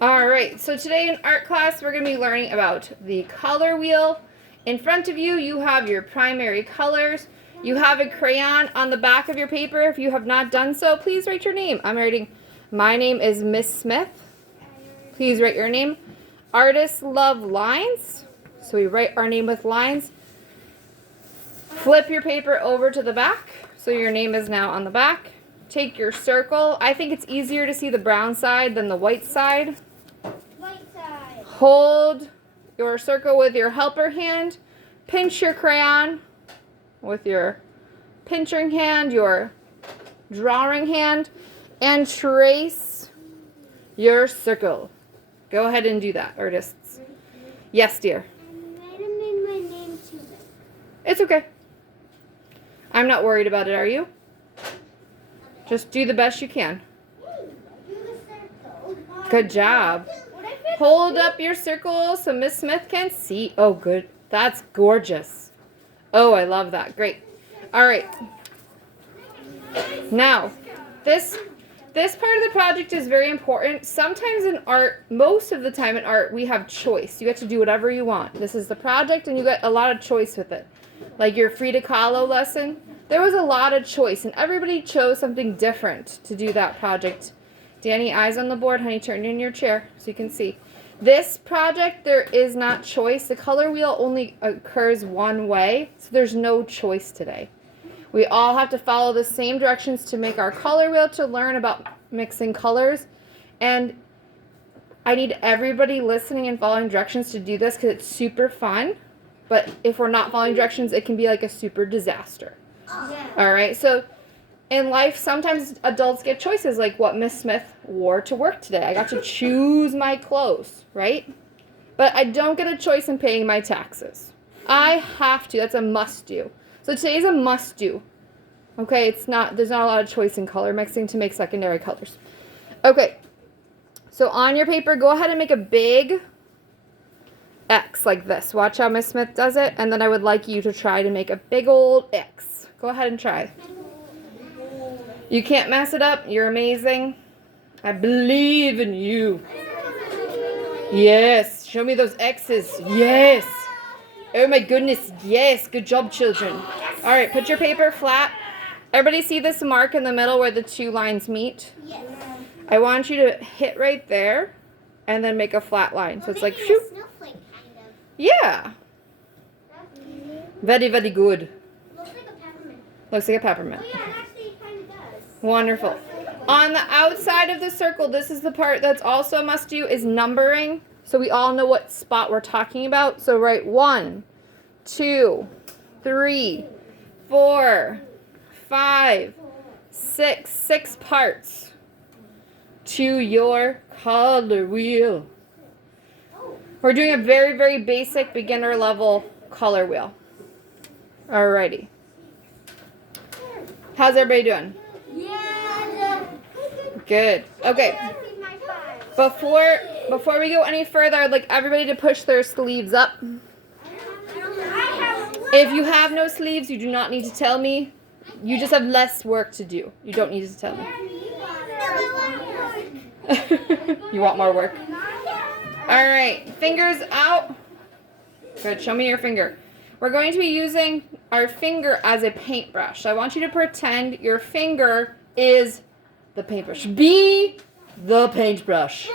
Alright, so today in art class we're going to be learning about the color wheel. In front of you, you have your primary colors. You have a crayon on the back of your paper. If you have not done so, please write your name. I'm writing, my name is Miss Smith. Please write your name. Artists love lines, so we write our name with lines. Flip your paper over to the back, so your name is now on the back. Take your circle. I think it's easier to see the brown side than the white side. Hold your circle with your helper hand. Pinch your crayon with your pinching hand, your drawing hand, and trace your circle. Go ahead and do that, artists. Yes, dear. I might have made my name too big. It's okay. I'm not worried about it, are you? Just do the best you can. Do the circle. Good job. Hold up your circle so Miss Smith can see. Oh, good. That's gorgeous. Oh, I love that. Great. All right. Now, this part of the project is very important. Sometimes in art, most of the time in art, we have choice. You get to do whatever you want. This is the project, and you get a lot of choice with it. Like your Frida Kahlo lesson, there was a lot of choice, and everybody chose something different to do that project. Danny, eyes on the board. Honey, turn in your chair so you can see. This project, there is not choice. The color wheel only occurs one way, so there's no choice today. We all have to follow the same directions to make our color wheel to learn about mixing colors. And I need everybody listening and following directions to do this because it's super fun. But if we're not following directions, it can be like a super disaster. Yeah. All right, so in life, sometimes adults get choices like what Miss Smith wore to work today. I got to choose my clothes, right? But I don't get a choice in paying my taxes. I have to. That's a must do. So today's a must do. Okay, there's not a lot of choice in color mixing to make secondary colors. Okay, so on your paper, go ahead and make a big X like this. Watch how Miss Smith does it, and then I would like you to try to make a big old X. Go ahead and try. You can't mess it up. You're amazing. I believe in you. Yes, show me those X's. Yes. Oh my goodness, yes. Good job, children. All right, put your paper flat. Everybody see this mark in the middle where the two lines meet? Yes. I want you to hit right there and then make a flat line. So it's like, shoot. Snowflake, kind of. Yeah. Very, very good. Looks like a peppermint. Looks like a peppermint. Oh yeah, it actually kind of does. Wonderful. On the outside of the circle, this is the part that's also a must do, is numbering. So we all know what spot we're talking about. So write 1, 2, 3, 4, 5, 6 parts to your color wheel. We're doing a very, very basic beginner level color wheel. Alrighty. How's everybody doing? Yeah. Good. Okay. Before we go any further, I'd like everybody to push their sleeves up. If you have no sleeves, you do not need to tell me. You just have less work to do. You don't need to tell me. You want more work? All right. Fingers out. Good. Show me your finger. We're going to be using our finger as a paintbrush. I want you to pretend your finger is the paintbrush. Be the paintbrush.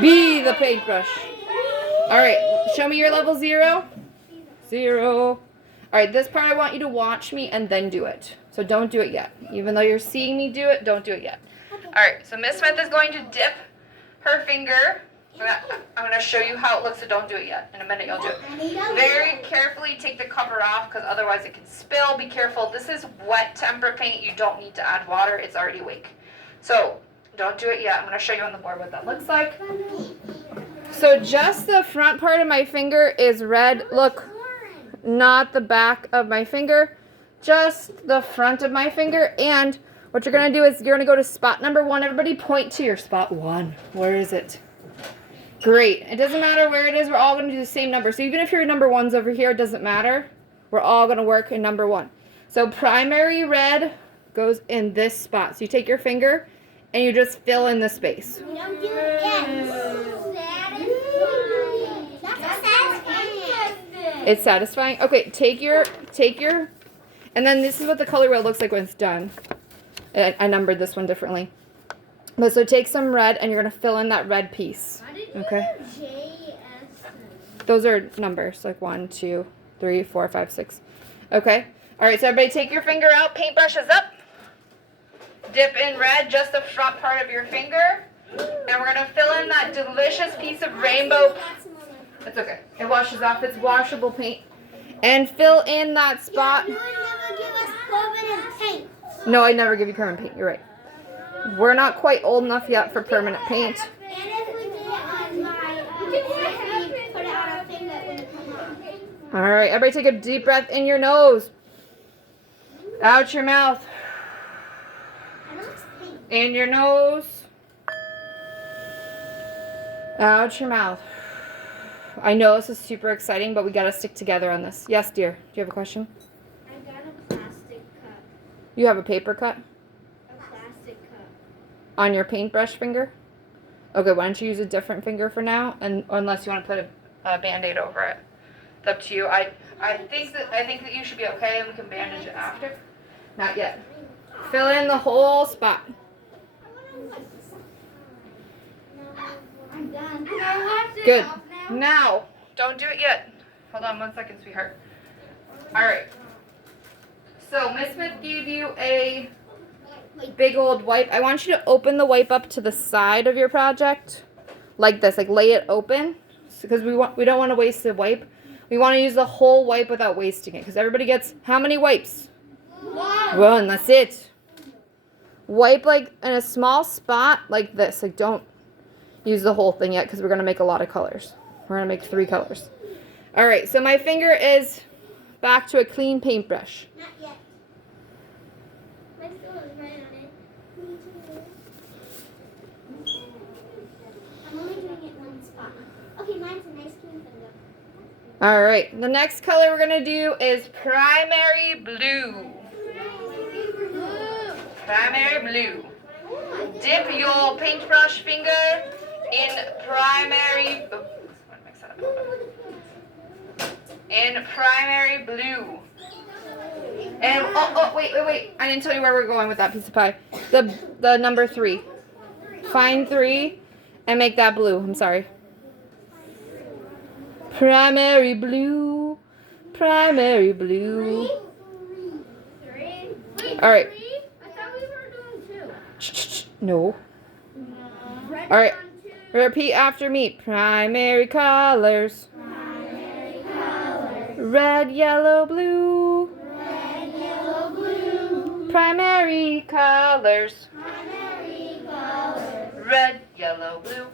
Be the paintbrush. All right. Show me your level 0. 0. All right. This part I want you to watch me and then do it. So don't do it yet. Even though you're seeing me do it, don't do it yet. All right. So Miss Smith is going to dip her finger. I'm going to show you how it looks, so don't do it yet. In a minute, you'll do it. Very carefully take the cover off, because otherwise it can spill. Be careful. This is wet tempera paint. You don't need to add water. It's already weak. So don't do it yet. I'm going to show you on the board what that looks like. So just the front part of my finger is red. Look, not the back of my finger. Just the front of my finger. And what you're going to do is you're going to go to spot number 1. Everybody point to your spot 1. Where is it? Great. It doesn't matter where it is. We're all going to do the same number. So even if your number 1's over here, it doesn't matter. We're all going to work in number 1. So primary red goes in this spot. So you take your finger and you just fill in the space. We don't do it yet. That's satisfying. It's satisfying. Okay, take your, and then this is what the color wheel looks like when it's done. I numbered this one differently. But so take some red and you're gonna fill in that red piece. Okay. Those are numbers, like 1, 2, 3, 4, 5, 6. Okay. All right. So everybody, take your finger out. Paintbrushes up. Dip in red, just the front part of your finger, and we're gonna fill in that delicious piece of rainbow. It's okay. It washes off. It's washable paint. And fill in that spot. You would never give us permanent paint. No, I never give you permanent paint. You're right. We're not quite old enough yet for permanent paint. And if we did it on my, we put it on our finger, it wouldn't come off. All right, everybody take a deep breath in your nose. Out your mouth. In your nose. Out your mouth. I know this is super exciting, but we gotta stick together on this. Yes, dear. Do you have a question? I got a plastic cup. You have a paper cut A plastic cup. on your paintbrush finger? Okay, why don't you use a different finger for now, and unless you want to put a Band-Aid over it. It's up to you. I think that you should be okay, and we can bandage it after. Not yet. Fill in the whole spot. I'm done. Good. Now, don't do it yet. Hold on 1 second, sweetheart. All right. So Miss Smith gave you a big old wipe. I want you to open the wipe up to the side of your project, like this. Like lay it open, because we don't want to waste the wipe. We want to use the whole wipe without wasting it, because everybody gets how many wipes? One. That's it. Wipe like in a small spot like this. Like don't use the whole thing yet, because we're gonna make a lot of colors. We're gonna make 3 colors. All right. So my finger is back to a clean paintbrush. Not yet. My still is right on it. I'm only doing it one spot. Okay, mine's a nice clean finger. All right. The next color we're gonna do is primary blue. Primary blue. Dip your paintbrush finger in primary. Oh, mix that up. In primary blue. And wait! I didn't tell you where we're going with that piece of pie. The number 3. Find 3 and make that blue. I'm sorry. Primary blue. Primary blue. All right. I thought we were doing 2. No. All right. Repeat after me. Primary colors. Primary colors. Red, yellow, blue. Red, yellow, blue. Primary colors. Primary colors. Red, yellow, blue.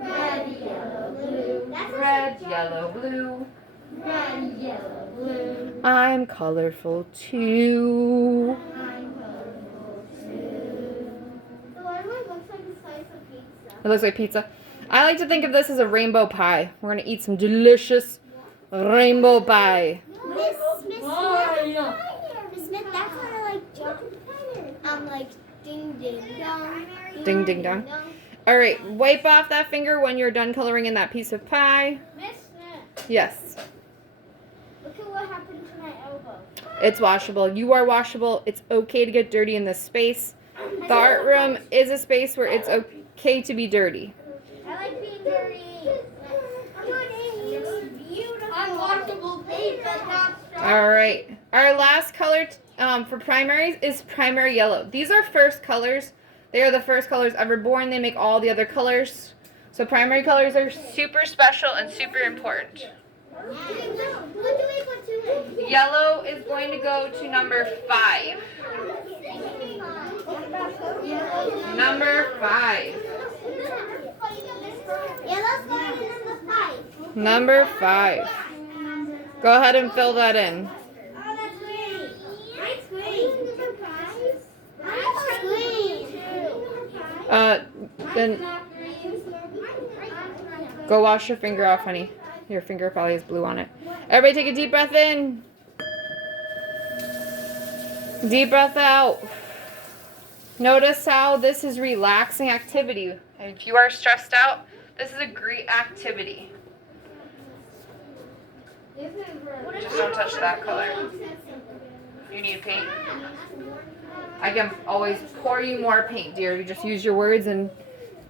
Red, yellow, blue. Red, yellow, blue. Red, yellow, blue. I'm colorful too. I'm colorful too. The one looks like a slice of pizza. It looks like pizza. I like to think of this as a rainbow pie. We're going to eat some delicious rainbow pie. Miss Smith, that's kind of like jump. Like ding ding dong. Ding, ding, dong. All right, wipe off that finger when you're done coloring in that piece of pie. Miss Smith, Yes. look at what happened to my elbow. It's washable. You are washable. It's okay to get dirty in this space. The art room is a space where it's okay to be dirty. I like being dirty. Unwashable paint, but not strong. All right. Our last color for primaries is primary yellow. These are first colors. They are the first colors ever born. They make all the other colors. So primary colors are super special and super important. What do we put to it? Yellow is going to go to number 5. Number 5. Yellow's going to number 5. Number 5. Go ahead and fill that in. Oh, that's green. Mine's green. Mine's green. Then go wash your finger off, honey. Your finger probably has blue on it. Everybody take a deep breath in. Deep breath out. Notice how this is relaxing activity. If you are stressed out, this is a great activity. Just don't touch that color. You need paint? I can always pour you more paint, dear. You just use your words and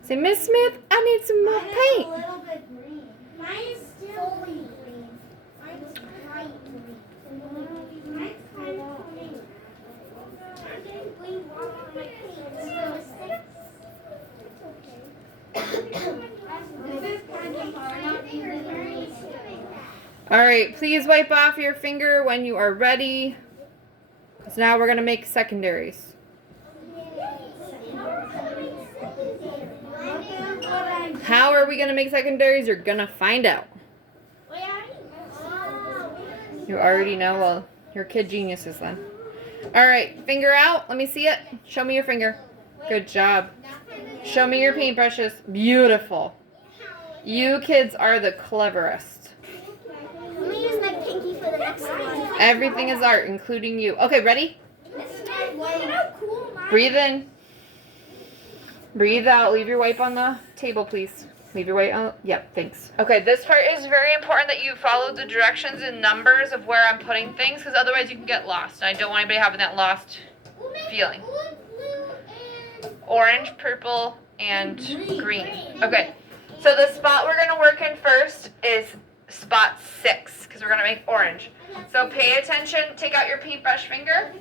say, Miss Smith, I need some more paint. A little bit green. Mine is still green. Mine's light green. Mine's kind of green. I'm getting green water on my paint. It's okay. All right, please wipe off your finger when you are ready. So now we're going to make secondaries. How are we going to make secondaries? You're going to find out. You already know? Well, you're kid geniuses then. All right, finger out. Let me see it. Show me your finger. Good job. Show me your paintbrushes. Beautiful. You kids are the cleverest. I'm going to use my pinky for the next one. Everything is art, including you. Okay, ready? Breathe in. Breathe out. Leave your wipe on the table, please. Leave your wipe on. Yep, thanks. Okay, this part is very important that you follow the directions and numbers of where I'm putting things, because otherwise you can get lost. And I don't want anybody having that lost feeling. Orange, purple, and green. Okay, so the spot we're going to work in first is spot 6, because we're going to make orange. So pay attention, take out your paintbrush finger,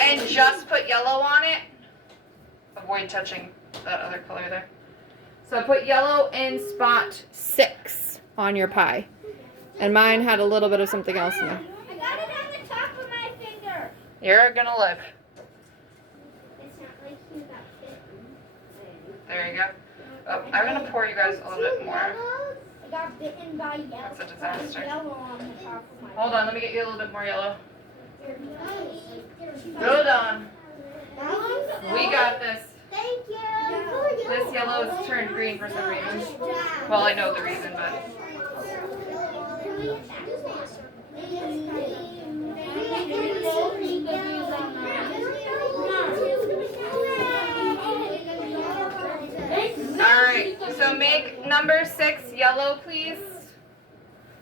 and just put yellow on it. Avoid touching that other color there. So put yellow in spot 6 on your pie. And mine had a little bit of something else in there. I got it on the top of my finger. You're going to live. It's not like you got bitten. There you go. Oh, I'm going to pour you guys a little bit more. I got bitten by yellow. That's a disaster. Yellow on the top of my Hold on, let me get you a little bit more yellow. finger. Hold on. We got this. Thank you. This yellow has turned green for some reason. Well, I know the reason, but... Alright, so make number 6 yellow, please.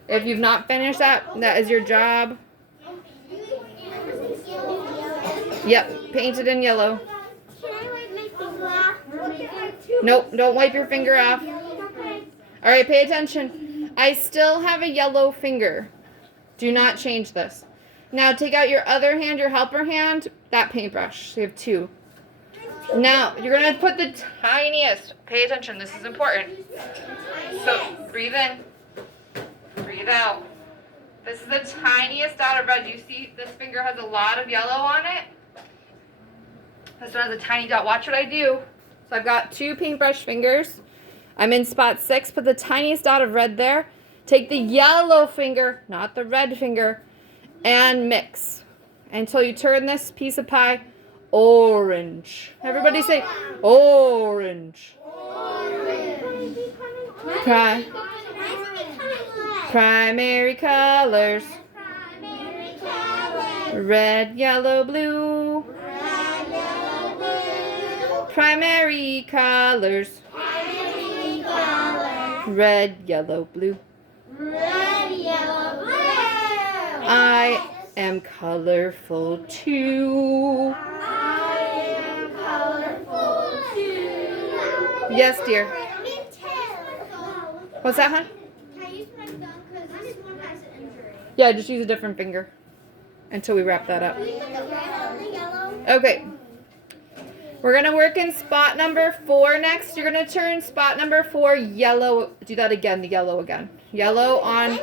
If you've not finished that, that is your job. Yep, paint it in yellow. Nope, don't wipe your finger off. Alright, pay attention. I still have a yellow finger. Do not change this. Now take out your other hand, your helper hand, that paintbrush. So you have 2. Now, you're going to put the tiniest, pay attention, this is important. So, breathe in, breathe out. This is the tiniest dot of red. You see this finger has a lot of yellow on it? This one has a tiny dot. Watch what I do. So I've got 2 paintbrush fingers. I'm in spot 6, put the tiniest dot of red there. Take the yellow finger, not the red finger, and mix until you turn this piece of pie orange. Everybody say orange. Primary colors. Red, yellow, blue. Primary colors. Red, yellow, blue. I am colorful too. Yes, dear. What's that, hon? Can I use my thumb because this one has an injury? Yeah, just use a different finger until we wrap that up. Can we put the red on the yellow? Okay. We're going to work in spot number 4 next. You're going to turn spot number 4 yellow. Do that again, the yellow again. Yellow on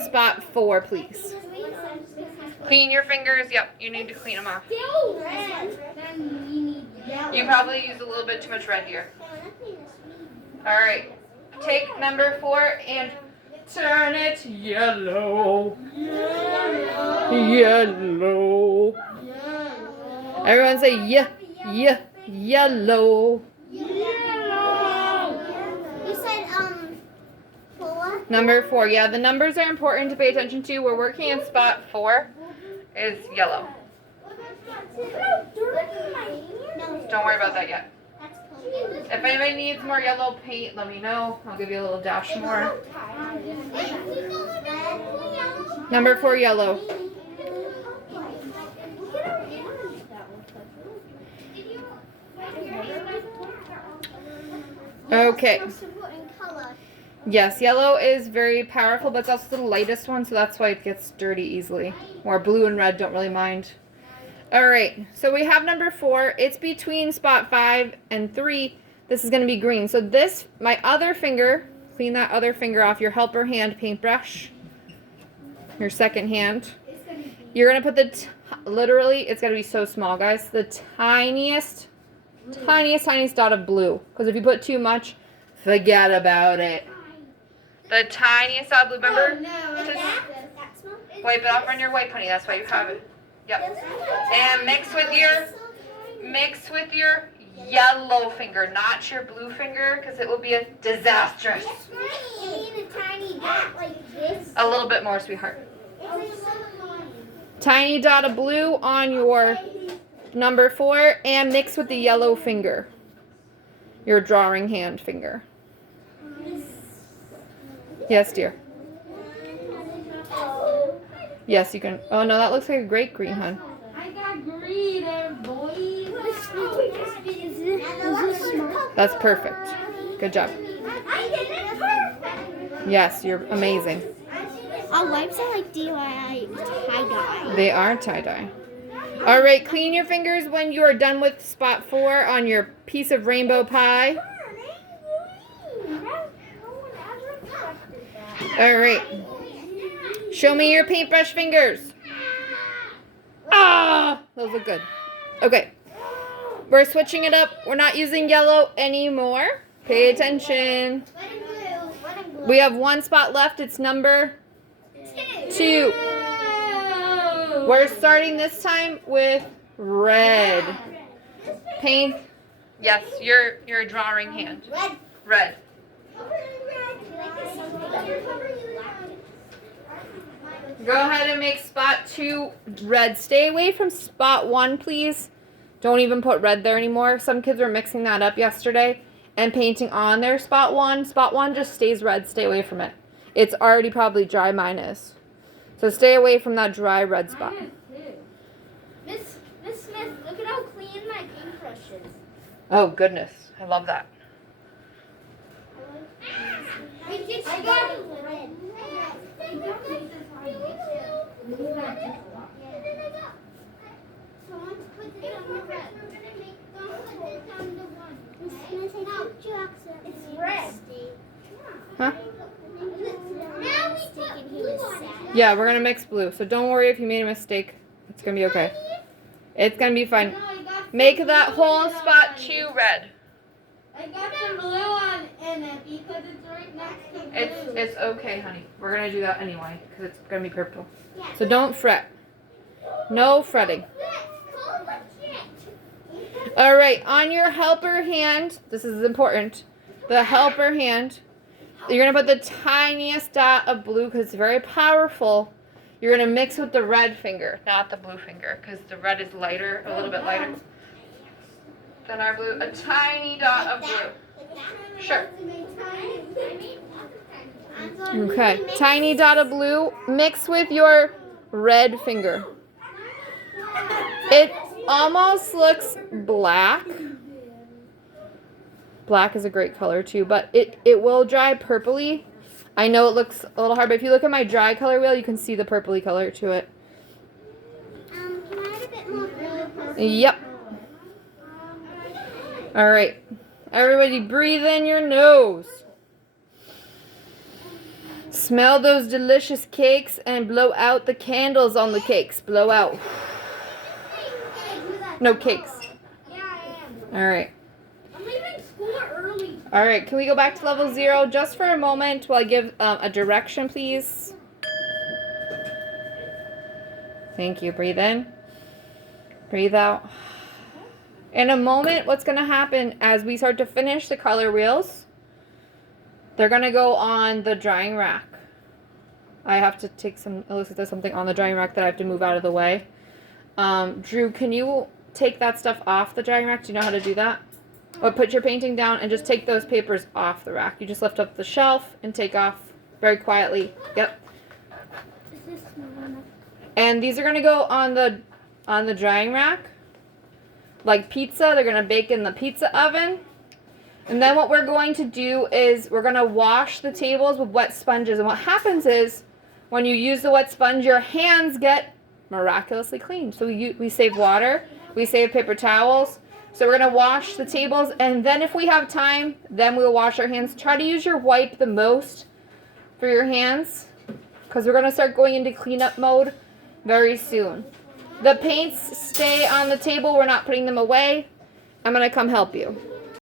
spot 4, please. Clean your fingers. Yep, you need to clean them off. Then we need yellow. You probably used a little bit too much red here. All right. Take number 4 and turn it yellow. Yellow. Everyone say yellow. You said 4? Number 4. Yeah, the numbers are important to pay attention to. We're working in spot 4 is yellow. Don't worry about that yet. That's If anybody needs more yellow paint, let me know. I'll give you a little dash more. Number 4, yellow. Okay. Yes, yellow is very powerful, but it's also the lightest one, so that's why it gets dirty easily. Or blue and red don't really mind. Alright, so we have number 4. It's between spot 5 and 3. This is going to be green. So this, my other finger, clean that other finger off your helper hand paintbrush. Your second hand. You're going to put the, literally, it's going to be so small, guys. The tiniest dot of blue. Because if you put too much, forget about it. The tiniest dot of blue, remember? Just wipe it off on your wipe, honey. That's why you have it. Yep. And mix with your yellow finger, not your blue finger, because it will be a disastrous. A little bit more, sweetheart. Tiny dot of blue on your number 4, and mix with the yellow finger. Your drawing hand finger. Yes, dear. Yes, you can. Oh, no, that looks like a great green, hon. I got green there, boy. That's perfect. Good job. I did it perfect. Yes, you're amazing. Our wipes are like DIY tie-dye. They are tie-dye. All right, clean your fingers when you are done with spot 4 on your piece of rainbow pie. All right. Show me your paintbrush fingers. Ah, those look good. Okay. We're switching it up. We're not using yellow anymore. Pay attention. We have 1 spot left. It's number 2. We're starting this time with red. Paint. Yes, your drawing hand. Red. Go ahead and make spot 2 red. Stay away from spot 1, please. Don't even put red there anymore. Some kids were mixing that up yesterday and painting on their spot 1. Spot 1 just stays red. Stay away from it. It's already probably dry. Mine is. So stay away from that dry red spot. Miss Smith, look at how clean my paintbrush is. Oh, goodness. I love that. I got it. It's red. Huh? Now we put blue on it. Yeah, we're going to mix blue. So don't worry if you made a mistake. It's going to be okay. It's going to be fine. Make that whole spot 2 red. I got some blue on in it because it's right next to blue. It's okay, honey. We're going to do that anyway because it's going to be purple. So don't fret. No fretting. All right, on your helper hand, this is important. The helper hand, you're going to put the tiniest dot of blue because it's very powerful. You're going to mix with the red finger, not the blue finger, because the red is lighter, a little bit lighter than our blue. A tiny dot of blue. Sure. Okay, tiny dot of blue. Mix with your red finger. It almost looks black. Black is a great color too, but it will dry purpley. I know it looks a little hard, but if you look at my dry color wheel, you can see the purpley color to it. Can I add a bit more blue? Yep. All right. Everybody breathe in your nose. Smell those delicious cakes and blow out the candles on the cakes. Blow out. No cakes. Yeah, I am. All right. I'm leaving school early. All right. Can we go back to level 0 just for a moment while I give a direction, please? Thank you. Breathe in. Breathe out. In a moment, what's going to happen as we start to finish the color wheels, they're going to go on the drying rack. I have to take some, it looks like there's something on the drying rack that I have to move out of the way. Drew, can you take that stuff off the drying rack? Do you know how to do that? Or put your painting down and just take those papers off the rack. You just lift up the shelf and take off very quietly. Yep. Is this small enough? And these are going to go on the drying rack. Like pizza, they're going to bake in the pizza oven. And then what we're going to do is we're going to wash the tables with wet sponges. And what happens is when you use the wet sponge, your hands get miraculously clean. So we save water, we save paper towels. So we're going to wash the tables, and then if we have time, then we'll wash our hands. Try to use your wipe the most for your hands, because we're going to start going into cleanup mode very soon. The paints stay on the table. We're not putting them away. I'm going to come help you.